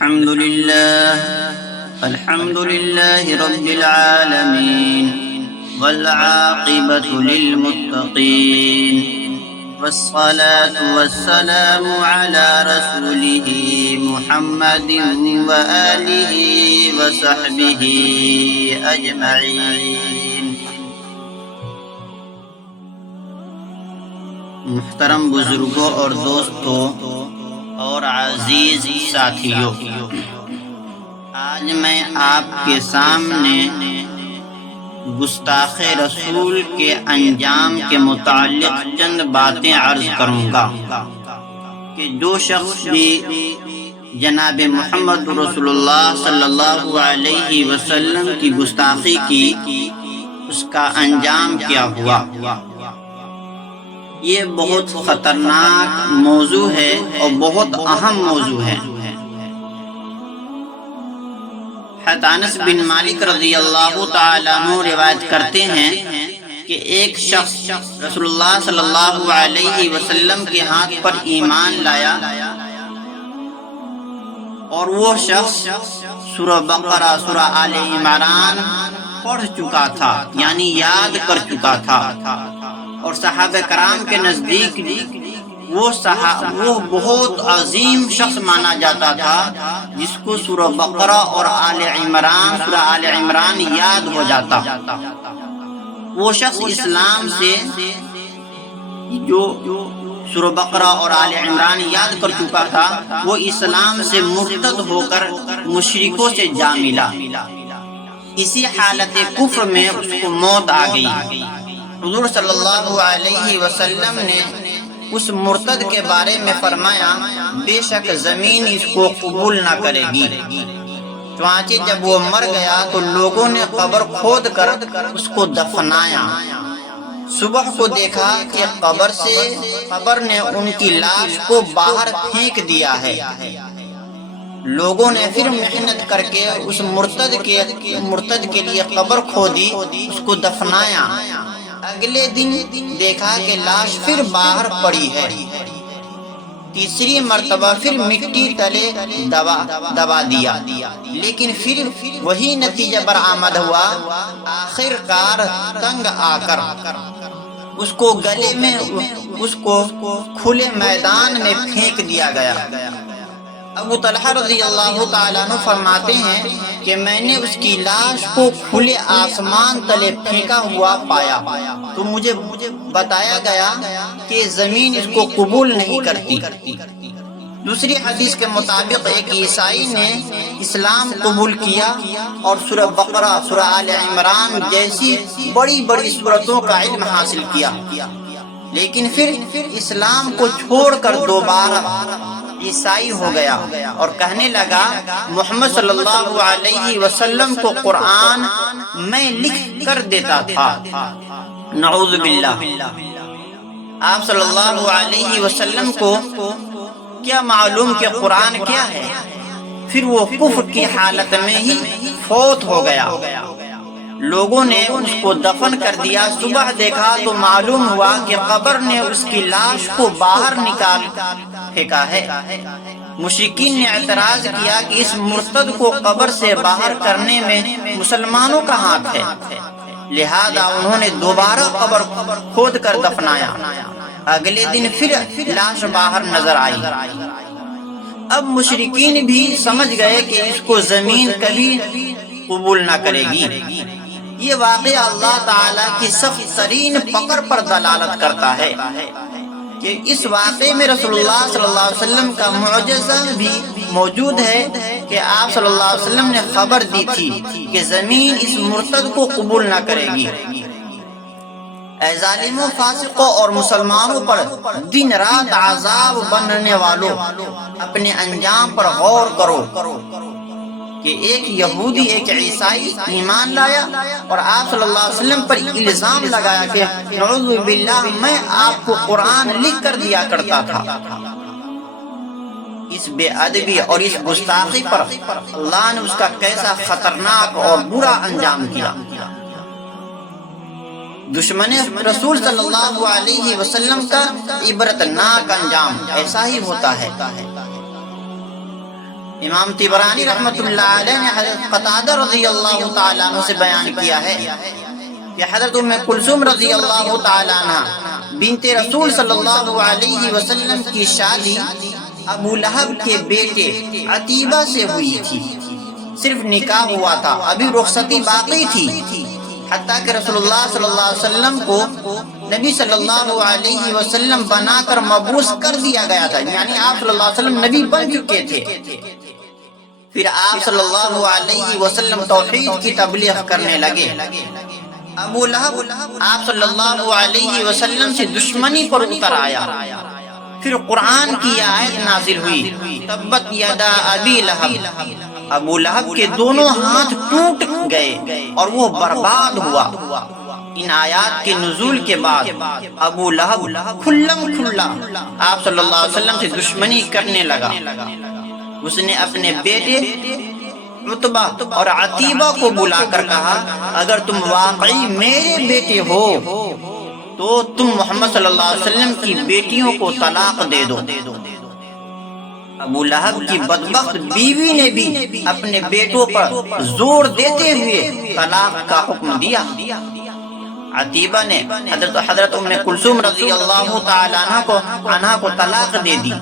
الحمد لله رب العالمين والعاقبة للمتقين والصلاة والسلام على رسوله محمد وآله وصحبه أجمعين۔ محترم بزرگوں اور دوستوں اور عزیز ساتھیوں، آج میں آپ کے سامنے گستاخ رسول کے انجام کے متعلق چند باتیں عرض کروں گا کہ جو شخص بھی جناب محمد رسول اللہ صلی اللہ علیہ وسلم کی گستاخی کی، اس کا انجام کیا ہوا۔ یہ بہت خطرناک موضوع ہے اور بہت اہم موضوع ہے۔ حضرت انس بن مالک رضی اللہ تعالیٰ عنہ روایت کرتے ہیں کہ ایک شخص رسول اللہ صلی اللہ علیہ وسلم کے ہاتھ پر ایمان لایا اور وہ شخص سورہ بقرہ، سورہ آل عمران پڑھ چکا تھا، یعنی یاد کر چکا تھا، اور صحابہ کرام کے نزدیک وہ بہت عظیم شخص مانا جاتا تھا جس کو سورہ بقرہ اور سورہ آل عمران یاد ہو جاتا۔ وہ شخص اسلام سے جو سورہ بقرہ اور آل عمران یاد کر چکا تھا، وہ اسلام سے مرتد ہو کر مشرکوں سے جا ملا۔ اسی حالت کفر میں اس کو موت آ گئی۔ حضور صلی اللہ علیہ وسلم نے اس مرتد کے بارے میں فرمایا، بے شک زمین اس کو قبول نہ کرے گی۔ چنانچہ جب وہ مر گیا تو لوگوں نے قبر کھود کر اس کو دفنایا۔ صبح کو دیکھا کہ قبر نے ان کی لاش کو باہر پھینک دیا ہے۔ لوگوں نے پھر محنت کر کے اس مرتد کے لیے قبر کھودی، اس کو دفنایا۔ اگلے دن دیکھا کہ لاش پھر باہر پڑی ہے۔ تیسری مرتبہ پھر مٹی تلے دبا دیا، لیکن پھر وہی نتیجہ برآمد ہوا۔ آخر کار تنگ آ کر اس کو گلے میں کھلے میدان میں پھینک دیا گیا۔ ابو طلحہ رضی اللہ تعالیٰ عنہ فرماتے ہیں کہ میں نے اس کی لاش کو کھلے آسمان تلے پھینکا ہوا پایا تو مجھے بتایا گیا کہ زمین اس کو قبول نہیں کرتی۔ دوسری حدیث کے مطابق ایک عیسائی نے اسلام قبول کیا اور سورہ بقرہ، سورہ آل عمران جیسی بڑی بڑی سورتوں کا علم حاصل کیا، لیکن پھر اسلام کو چھوڑ کر دوبارہ عیسائی ہو گیا اور کہنے لگا، محمد صلی اللہ علیہ وسلم کو قرآن میں لکھ کر دیتا تھا۔ نعوذ باللہ۔ آپ صلی اللہ علیہ وسلم کو کیا معلوم کہ قرآن کیا ہے؟ پھر وہ کفر کی حالت میں ہی فوت ہو گیا۔ لوگوں نے اس کو دفن کر دیا۔ صبح دیکھا تو معلوم ہوا کہ قبر نے اس کی لاش کو باہر نکال پھینکا ہے۔ مشرکین نے اعتراض کیا کہ اس مرتد کو قبر سے باہر کرنے میں مسلمانوں کا ہاتھ ہے، لہذا انہوں نے دوبارہ قبر کھود کر دفنایا۔ اگلے دن پھر لاش باہر نظر آئی۔ اب مشرکین بھی سمجھ گئے کہ اس کو زمین کبھی قبول نہ کرے گی۔ یہ واقعہ اللہ تعالیٰ کی سخت ترین پکڑ پر دلالت کرتا ہے کہ اس واقعے میں رسول اللہ صلی اللہ علیہ وسلم کا معجزہ بھی موجود ہے کہ آپ صلی اللہ علیہ وسلم نے خبر دی تھی کہ زمین اس مرتد کو قبول نہ کرے گی۔ اے ظالموں، فاسقوں اور مسلمانوں پر دن رات عذاب بننے والوں، اپنے انجام پر غور کرو کہ ایک یہودی، ایک عیسائی ایمان لایا اور آپ صلی اللہ علیہ وسلم پر الزام لگایا کہ نعوذ باللہ میں آپ کو قرآن لکھ کر دیا کرتا تھا۔ اس بے ادبی اور اس گستاخی پر اللہ نے اس کا کیسا خطرناک اور برا انجام کیا۔ دشمن رسول صلی اللہ علیہ وسلم کا عبرتناک انجام ایسا ہی ہوتا ہے۔ امام طبرانی رحمۃ اللہ علیہ نے حضرت قتادہ رضی اللہ تعالیٰ عنہ سے بیان کیا ہے کہ حضرت ام کلثوم رضی اللہ تعالیٰ عنہ بنت رسول صلی اللہ علیہ وسلم کی شادی ابو لہب کے بیٹے عتیبہ سے ہوئی تھی. صرف نکاح ہوا تھا، ابھی رخصتی باقی تھی، حتیٰ کہ رسول اللہ صلی اللہ علیہ وسلم کو نبی صلی اللہ علیہ وسلم بنا کر مبعوث کر دیا گیا تھا، یعنی آپ صلی اللہ علیہ وسلم نبی بن چکے تھے. پھر آپ صلی اللہ علیہ وسلم توحید کی تبلیغ کرنے لگے. ابو لہب آپ صلی اللہ علیہ وسلم سے دشمنی پر اتر آیا. پھر قرآن کی آیت نازل ہوئی، تبت یدا ابی لہب. ابو لہب کے دونوں ہاتھ ٹوٹ گئے اور وہ برباد ہوا. ان آیات کے نزول کے بعد ابو لہب کھلم کھلا آپ صلی اللہ علیہ وسلم سے دشمنی کرنے لگا. اس نے اپنے بیٹے عتبہ اور عتیبہ کو بلا کر کہا، اگر تم واقعی میرے بیٹے ہو تو تم محمد صلی اللہ علیہ وسلم کی بیٹیوں کو طلاق دے دو. ابو لہب کی بدبخت بیوی نے بھی اپنے بیٹوں پر زور دیتے ہوئے طلاق کا حکم دیا. عتیبہ نے حضرت ام کلثوم رضی اللہ تعالیٰ عنہ کو طلاق دے دی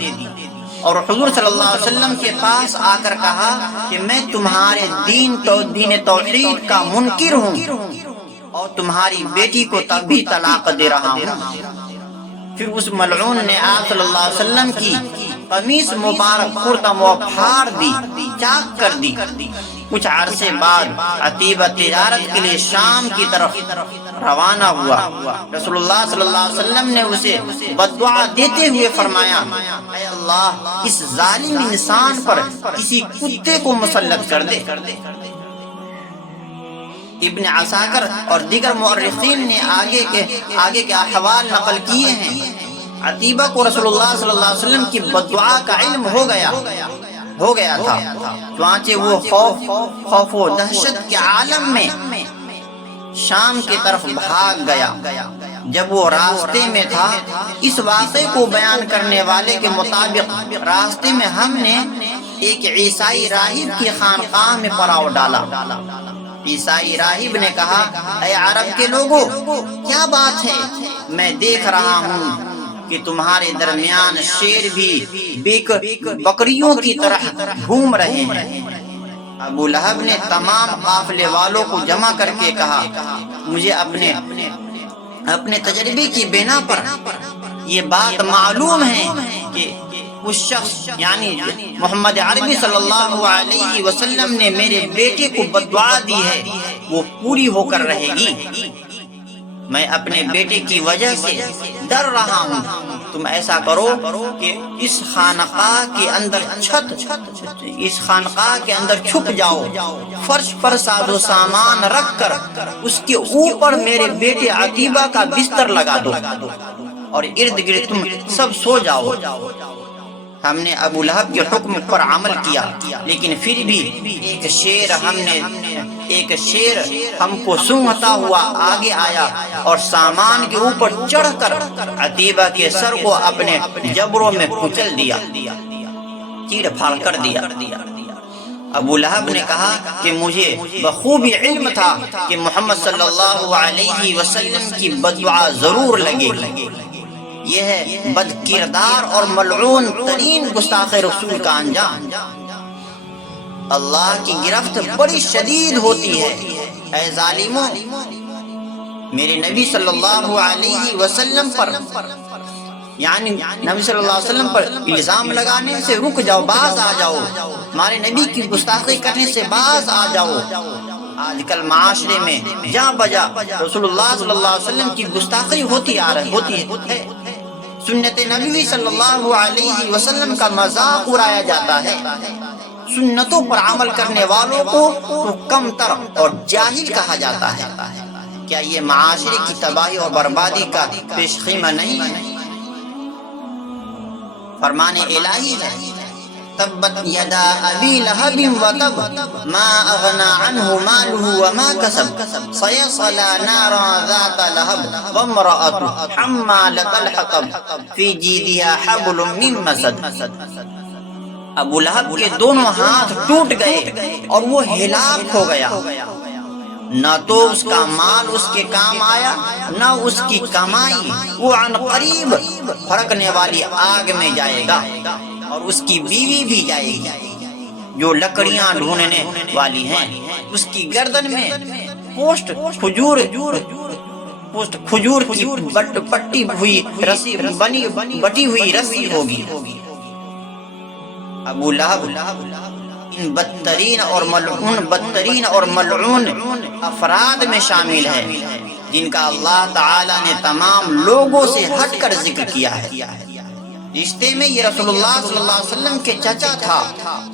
اور حضور صلی اللہ علیہ وسلم کے پاس آ کر کہا کہ میں تمہارے دین توحید کا منکر ہوں اور تمہاری بیٹی کو تب بھی طلاق دے رہا ہوں. پھر اس ملعون نے آپ صلی اللہ علیہ وسلم کی قمیص مبارک کرتا پھاڑ دی، چاک کر دی. کچھ عرصے بعد عتیبہ تجارت کے لیے شام کی طرف روانہ ہوا. رسول اللہ صلی اللہ علیہ وسلم نے اسے بددعا دیتے ہوئے فرمایا، اے اللہ اس ظالم انسان پر کسی کتے کو مسلط کر دے. ابن عساکر اور دیگر مورخین نے آگے کے احوال نقل کیے ہیں. عتیبہ کو رسول اللہ صلی اللہ علیہ وسلم کی بددعا کا علم ہو گیا تھا، چنانچہ وہ خوف و دہشت کے عالم میں شام کی طرف بھاگ گیا. جب وہ راستے میں تھا، اس واقعے کو بیان کرنے والے کے مطابق راستے میں ہم نے ایک عیسائی راہب کی خانقاہ میں پڑاؤ ڈالا. عیسائی راہب نے کہا، اے عرب کے لوگوں، کیا بات ہے؟ میں دیکھ رہا ہوں کہ تمہارے درمیان شیر بھی بکریوں کی طرح گھوم رہے ہیں. ابو لہب نے تمام قافلے والوں کو جمع کر کے کہا، مجھے اپنے تجربے کی بنا پر یہ بات معلوم ہے کہ اس شخص یعنی محمد عربی صلی اللہ علیہ وسلم نے میرے بیٹے کو بددعا دی ہے، وہ پوری ہو کر رہے گی. میں اپنے بیٹے کی وجہ سے ڈر رہا ہوں. تم ایسا کرو کہ اس خانقاہ کے اندر چھپ جاؤ، فرش پر ساز و سامان رکھ کر اس کے اوپر میرے بیٹے عتیبہ کا بستر لگا دو اور ارد گرد تم سب سو جاؤ. ہم نے ابو لہب کے حکم پر عمل کیا، لیکن پھر بھی ایک شیر ہم کو سونگھتا ہوا آگے آیا اور سامان کے اوپر چڑھ کر عتیبہ کے سر کو اپنے جبروں میں کچل دیا، چیر پھاڑ کر دیا. ابو لہب نے کہا کہ مجھے بخوبی علم تھا کہ محمد صلی اللہ علیہ وسلم کی بددعا ضرور لگے گی. یہ ہے بد کردار اور ملعون ترین گستاخ رسول کا انجام. اللہ کی گرفت بڑی شدید ہوتی ہے. اے ظالموں، میرے نبی صلی اللہ علیہ وسلم پر یعنی نبی صلی اللہ علیہ وسلم پر الزام لگانے سے رک جاؤ، باز آ جاؤ. ہمارے نبی کی گستاخی کرنے سے باز آ جاؤ. آج کل معاشرے میں جا بجا رسول اللہ صلی اللہ علیہ وسلم کی گستاخی ہوتی ہے. سنت نبوی صلی اللہ علیہ وسلم کا مذاق اڑایا جاتا ہے. سنتوں پر عمل کرنے والوں کو تو کم تر اور جاہل کہا جاتا ہے. کیا یہ معاشرے کی تباہی اور بربادی کا پیش خیمہ نہیں ہے؟ فرمان الہی ہے، تبت یدا ابی لہب وتب ما اغنى عنه ماله وما كسب سيصلى نارا ذات لهب وامرأته حمالة الحطب في جيدها حبل من مسد. ابو لہب کے دونوں ہاتھ ٹوٹ گئے اور وہ ہلاک ہو گیا، نہ تو اس کا مال اس کے کام آیا نہ اس کی کمائی، وہ عن قریب بھڑکنے والی آگ میں جائے گا، اور اس کی بیوی بھی جائے گی جو لکڑیاں ڈھونڈنے والی ہیں، اس کی گردن میں پوسٹ کھجور کی پٹی ہوئی رسی بٹی ہوئی رسی ہوگی۔ ابو لہب ان بدترین اور ملعون افراد میں شامل ہے جن کا اللہ تعالی نے تمام لوگوں سے ہٹ کر ذکر کیا ہے۔ رشتے میں یہ رسول اللہ صلی اللہ علیہ وسلم کے چچا تھا،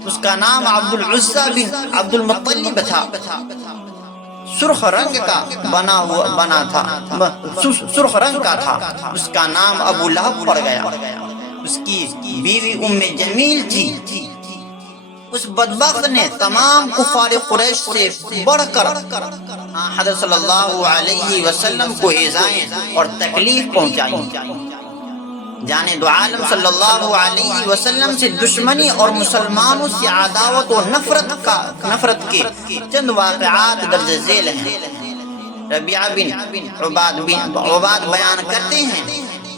اس کا نام عبد العزیٰ بن عبد المطلب تھا، سرخ رنگ کا سرخ رنگ کا تھا، اس کا نام ابو لہب پڑ گیا۔ اس کی بیوی ام جمیل تھی۔ اس بدبخت نے تمام کفار قریش سے بڑھ کر حضرت صلی اللہ علیہ وسلم کو ایذائیں اور تکلیف پہنچائی۔ جانب عالم صلی اللہ علیہ وسلم سے دشمنی اور مسلمانوں سے عداوت و نفرت کے چند واقعات درج ذیل ہیں۔ ربیعہ بن عباد بیان کرتے ہیں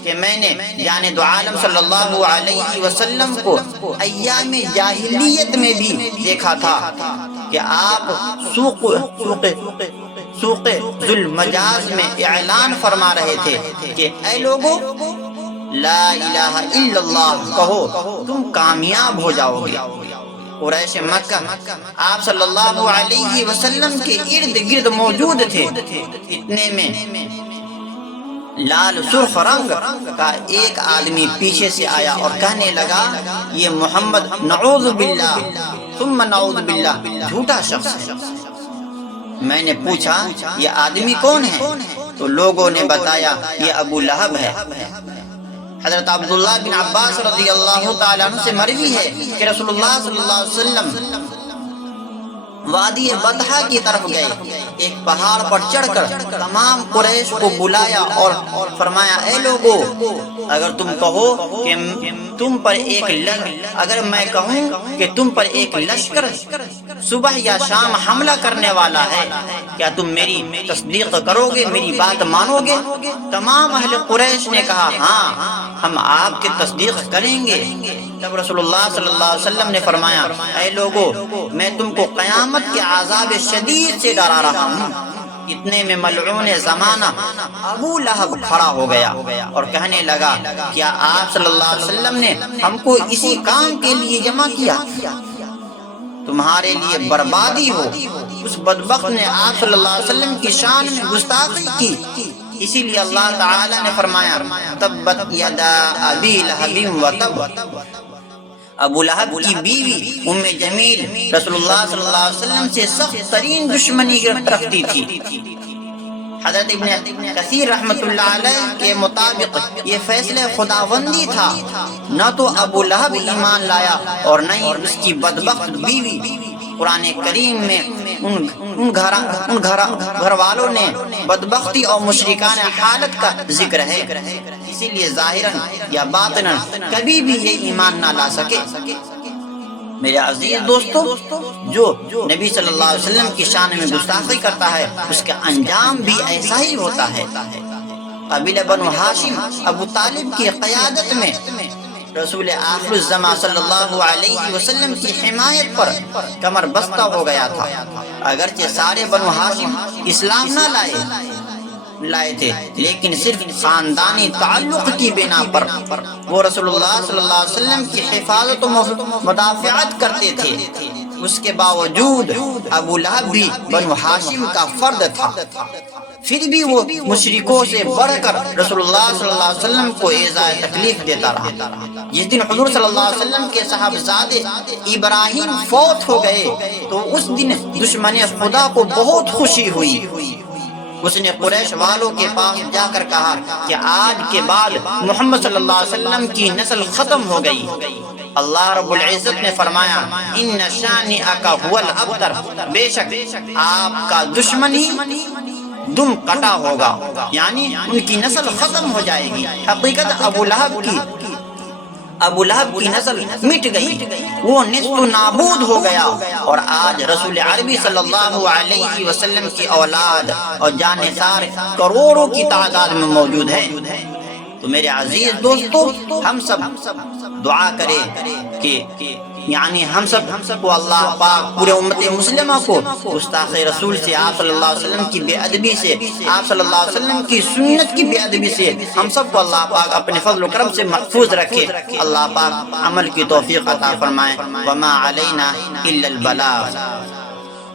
کہ میں نے جانب عالم صلی اللہ علیہ وسلم کو ایام جاہلیت میں بھی دیکھا تھا کہ آپ سوق ذو المجاز میں اعلان فرما رہے تھے کہ اے لوگوں، لا الہ الا اللہ کہو، تم کامیاب ہو جاؤ گے۔ قریش مکہ آپ صلی اللہ علیہ وسلم کے ارد گرد موجود تھے۔ اتنے میں لال سرخ رنگ کا ایک آدمی پیچھے سے آیا اور کہنے لگا، یہ محمد نعوذ باللہ ثم نعوذ باللہ جھوٹا شخص ہے۔ میں نے پوچھا یہ آدمی کون ہے؟ تو لوگوں نے بتایا یہ ابو لہب ہے۔ حضرت عبداللہ بن عباس رضی اللہ تعالیٰ عنہ سے مروی ہے کہ رسول اللہ صلی اللہ علیہ وسلم وادی بطحہ کی طرف گئے، ایک پہاڑ پر چڑھ کر تمام قریش کو بلایا اور فرمایا، اے لوگو، اگر میں کہوں کہ تم پر ایک لشکر صبح یا شام حملہ کرنے والا ہے، کیا تم میری تصدیق کرو گے، میری بات مانو گے؟ تمام اہل قریش نے کہا ہاں، ہم آپ کی تصدیق کریں گے۔ تب رسول اللہ صلی اللہ علیہ وسلم نے فرمایا، اے لوگو، میں تم کو قیامت کے عذاب شدید سے ڈرا رہا ہوں۔ اتنے میں ملعون زمانہ ابو لہب کھڑا ہو گیا اور کہنے لگا، کیا آپ صلی اللہ علیہ وسلم نے ہم کو اسی کام کے لیے جمع کیا؟ تمہارے لیے بربادی ہو۔ اس بدبخت نے آپ صلی اللہ علیہ وسلم کی شان میں گستاخی کی، اسی لیے اللہ تعالی نے فرمایا، تبت یدا ابی لہب وتب۔ ابو لہب کی بیوی ام جمیل رسول اللہ صلی اللہ علیہ وسلم سے سخت ترین دشمنی رکھتی تھی۔ حضرت ابن کثیر رحمۃ اللہ علیہ کے مطابق یہ فیصلہ خداوندی تھا، نہ تو ابو لہب ایمان لایا اور نہ ہی اس کی بدبخت بیوی۔ قرآن کریم میں ان گھر والوں نے بدبختی اور مشرکان حالت کا ذکر ہے، اسی لیے ظاہراً یا باطناً کبھی بھی یہ ایمان نہ لا سکے۔ میرے عزیز دوستو، جو نبی صلی اللہ علیہ وسلم کی شان میں گستاخی کرتا ہے اس کا انجام بھی ایسا ہی ہوتا ہے۔ قبیلہ بنو ہاشم ابو طالب کی قیادت میں رسول آخر الزمان صلی اللہ علیہ وسلم کی حمایت پر کمر بستہ ہو گیا تھا۔ اگرچہ سارے بنو ہاشم اسلام نہ لائے تھے، لیکن صرف خاندانی تعلق کی بنا پر وہ رسول اللہ صلی اللہ علیہ وسلم کی حفاظت و مدافعت کرتے تھے۔ اس کے باوجود ابو لہب بھی بنو ہاشم کا فرد تھا، پھر بھی وہ مشرکوں سے بڑھ کر رسول اللہ صلی اللہ علیہ وسلم کو ایذا تکلیف دیتا رہا۔ جس دن حضور صلی اللہ علیہ وسلم کے صاحبزادے ابراہیم فوت ہو گئے تو اس دن دشمن خدا کو بہت خوشی ہوئی۔ اس نے قریش والوں کے پاس جا کر کہا کہ آج کے بعد محمد صلی اللہ علیہ وسلم کی نسل ختم ہو گئی۔ اللہ رب العزت نے فرمایا، ان شانئک هو الابتر، بے شک آپ کا دشمن ہی دم کٹا ہوگا، یعنی ان کی نسل ختم ہو جائے گی۔ حقیقت ابو لہب کی ابو لہب کی نسل مٹ گئی، وہ نصف نابود ہو گیا، اور آج رسول عربی صلی اللہ علیہ وسلم کی اولاد اور جانثار کروڑوں کی تعداد میں موجود ہے۔ تو میرے عزیز دوستو، ہم سب دعا کریں کہ یعنی ہم سب کو اللہ پاک پورے امت مسلمہ کو گستاخ رسول سے، آپ صلی اللہ علیہ وسلم کی بے ادبی سے، آپ صلی اللہ علیہ وسلم کی سنت کی بے ادبی سے ہم سب کو اللہ پاک اپنے فضل و کرم سے محفوظ رکھے۔ اللہ پاک عمل کی توفیق عطا فرمائے۔ وما علینا الا البلاغ۔